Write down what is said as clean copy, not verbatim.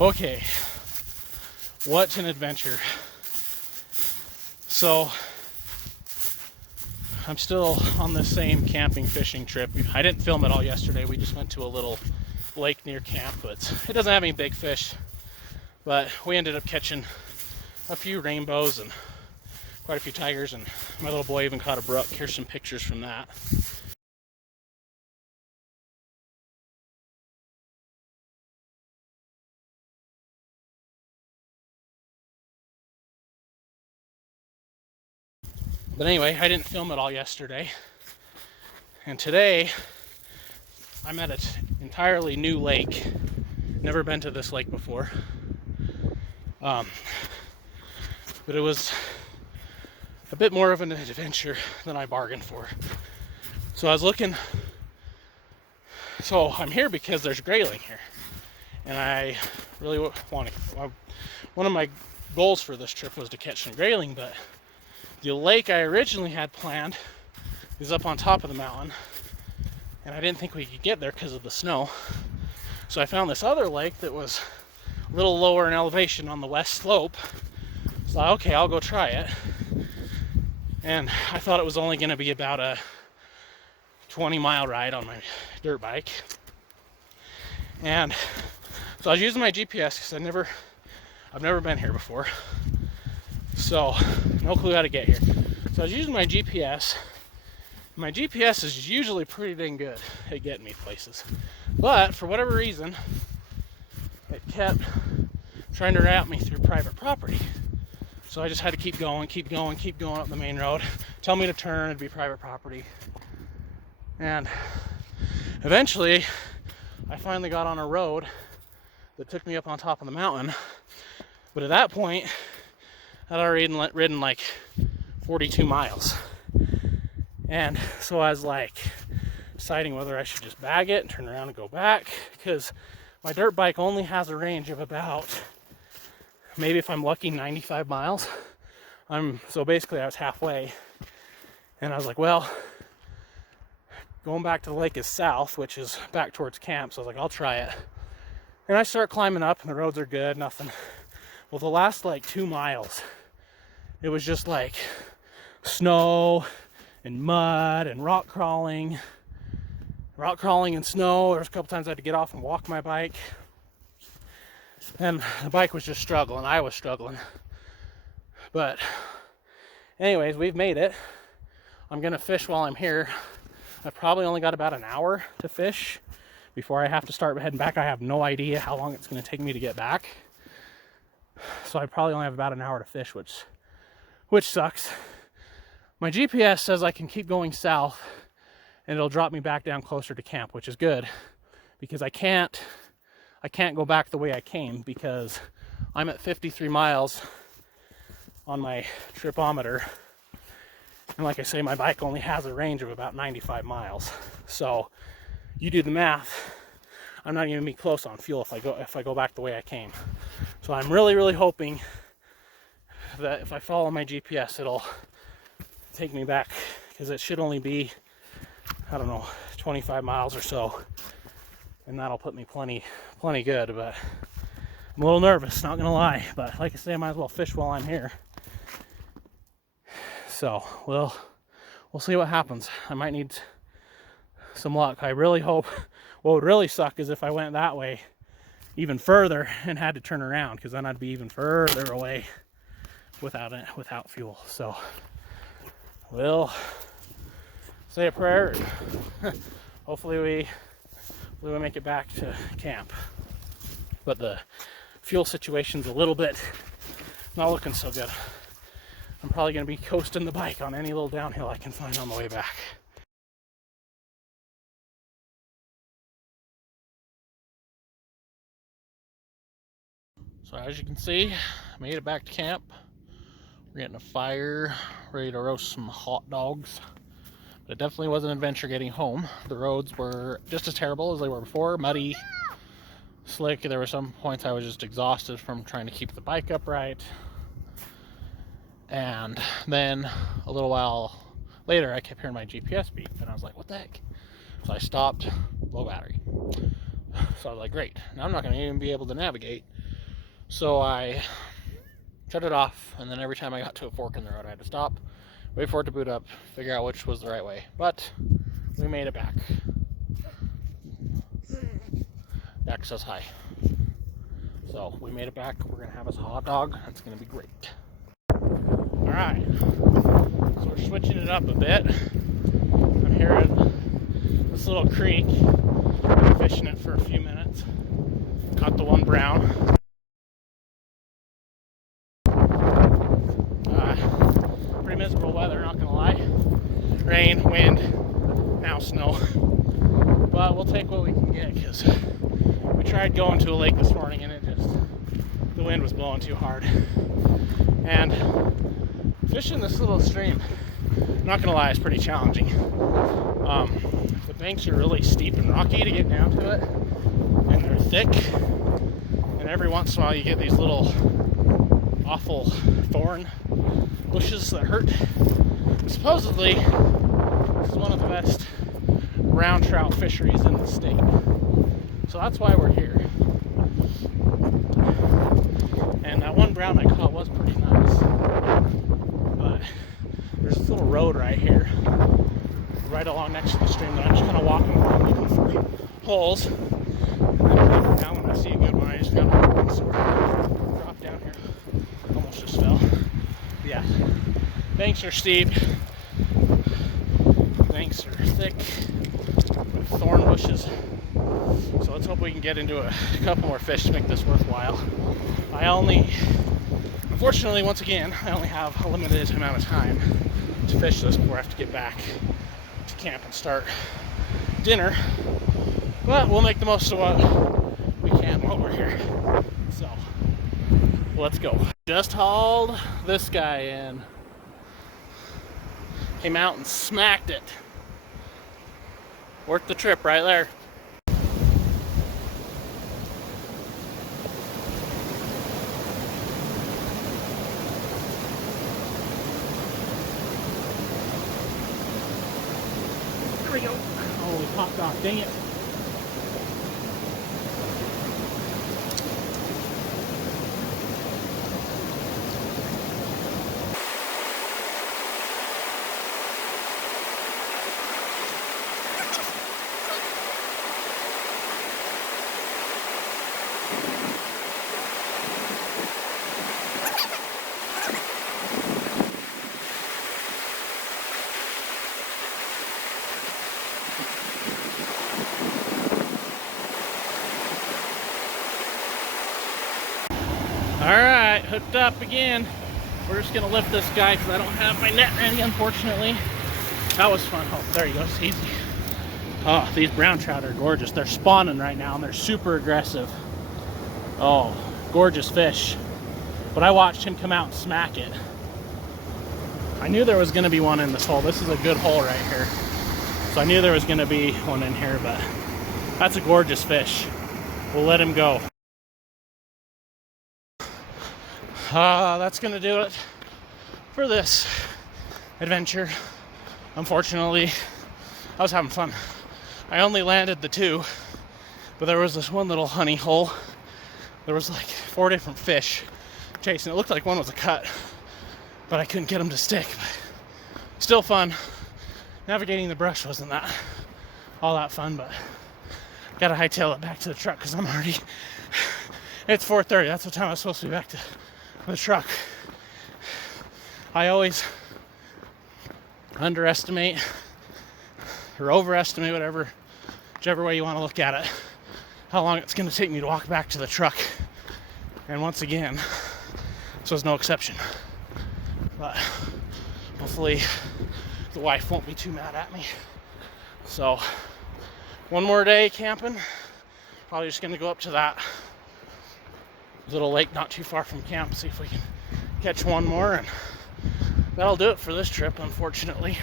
Okay, what an adventure. So, I'm still on the same camping fishing trip. I didn't film it all yesterday. We just went to a little lake near camp, but it doesn't have any big fish. But we ended up catching a few rainbows and quite a few tigers, and my little boy even caught a brook. Here's some pictures from that. But anyway, I didn't film it all yesterday. And today, I'm at an entirely new lake. Never been to this lake before. But it was a bit more of an adventure than I bargained for. So I was looking. So I'm here because there's grayling here. And I really want to. One of my goals for this trip was to catch some grayling, but the lake I originally had planned is up on top of the mountain, and I didn't think we could get there because of the snow. So I found this other lake that was a little lower in elevation on the west slope. So okay, I'll go try it. And I thought it was only going to be about a 20-mile ride on my dirt bike. And so I was using my GPS because I've never been here before. So, no clue how to get here. So I was using my GPS. My GPS is usually pretty dang good at getting me places. But, for whatever reason, it kept trying to route me through private property. So I just had to keep going up the main road. Tell me to turn, it'd be private property. And eventually, I finally got on a road that took me up on top of the mountain. But at that point, I'd already ridden like 42 miles. And so I was like deciding whether I should just bag it and turn around and go back, because my dirt bike only has a range of about, maybe if I'm lucky, 95 miles. So basically I was halfway, and I was like, well, going back to the lake is south, which is back towards camp. So I was like, I'll try it. And I start climbing up, and the roads are good, nothing. Well, the last like 2 miles, it was just like snow and mud and rock crawling and snow. There was a couple times I had to get off and walk my bike. And the bike was just struggling. I was struggling. But anyways, we've made it. I'm going to fish while I'm here. I've probably only got about an hour to fish before I have to start heading back. I have no idea how long it's going to take me to get back. So I probably only have about an hour to fish, which sucks. My GPS says I can keep going south and it'll drop me back down closer to camp, which is good, because I can't go back the way I came, because I'm at 53 miles on my tripometer. And like I say, my bike only has a range of about 95 miles. So you do the math. I'm not even gonna be close on fuel if I go back the way I came. So I'm really, really hoping that if I follow my GPS, it'll take me back, because it should only be, I don't know, 25 miles or so, and that'll put me plenty good. But I'm a little nervous, not gonna lie. But like I say, I might as well fish while I'm here. So we'll see what happens. I might need some luck. I really hope. What would really suck is if I went that way even further and had to turn around, because then I'd be even further away without fuel. So we'll say a prayer. Hopefully we make it back to camp. But the fuel situation's a little bit not looking so good. I'm probably going to be coasting the bike on any little downhill I can find on the way back. So as you can see, I made it back to camp. We're getting a fire, ready to roast some hot dogs. But it definitely was an adventure getting home. The roads were just as terrible as they were before, muddy, slick. There were some points I was just exhausted from trying to keep the bike upright. And then a little while later, I kept hearing my GPS beep, and I was like, what the heck? So I stopped, low battery. So I was like, great, now I'm not going to even be able to navigate. So I shut it off, and then every time I got to a fork in the road, I had to stop, wait for it to boot up, figure out which was the right way. But we made it back. Jack says hi. So we made it back. We're going to have us a hot dog. It's going to be great. Alright, so we're switching it up a bit. I'm here at this little creek. I'm fishing it for a few minutes. Caught the one brown. Pretty miserable weather, not gonna lie. Rain, wind, now snow. But we'll take what we can get, because we tried going to a lake this morning and the wind was blowing too hard. And fishing this little stream, I'm not gonna lie, is pretty challenging. The banks are really steep and rocky to get down to it, and they're thick, and every once in a while you get these little awful thorn bushes that hurt. Supposedly, this is one of the best brown trout fisheries in the state, so that's why we're here. And that one brown I caught was pretty nice, but there's this little road right here, right along next to the stream, that I'm just kind of walking along looking for holes. And then now when I see a good one, I just kind of sort of drop down here. Almost just fell. Yeah, banks are steep, banks are thick with thorn bushes. So let's hope we can get into a couple more fish to make this worthwhile. Unfortunately, once again, I only have a limited amount of time to fish this before I have to get back to camp and start dinner. But we'll make the most of what we can while we're here. So, let's go. Just hauled this guy in. Came out and smacked it. Worth the trip right there. There we go. Oh, we popped off. Dang it. Alright, hooked up again. We're just going to lift this guy because I don't have my net ready, unfortunately. That was fun. Oh, there he goes. Easy. Oh, these brown trout are gorgeous. They're spawning right now and they're super aggressive. Oh, gorgeous fish. But I watched him come out and smack it. I knew there was going to be one in this hole. This is a good hole right here. So I knew there was going to be one in here, but that's a gorgeous fish. We'll let him go. That's gonna do it for this adventure. Unfortunately, I was having fun. I only landed the 2, but there was this one little honey hole. There was like 4 different fish chasing. It looked like one was a cut, but I couldn't get them to stick. But still fun. Navigating the brush wasn't all that fun, but gotta hightail it back to the truck because I'm already. It's 4:30. That's what time I was supposed to be back to the truck. I always underestimate or overestimate, whichever way you want to look at it, how long it's going to take me to walk back to the truck. And once again, this was no exception. But hopefully the wife won't be too mad at me. So one more day camping. Probably just going to go up to that little lake not too far from camp, see if we can catch one more, and that'll do it for this trip, unfortunately.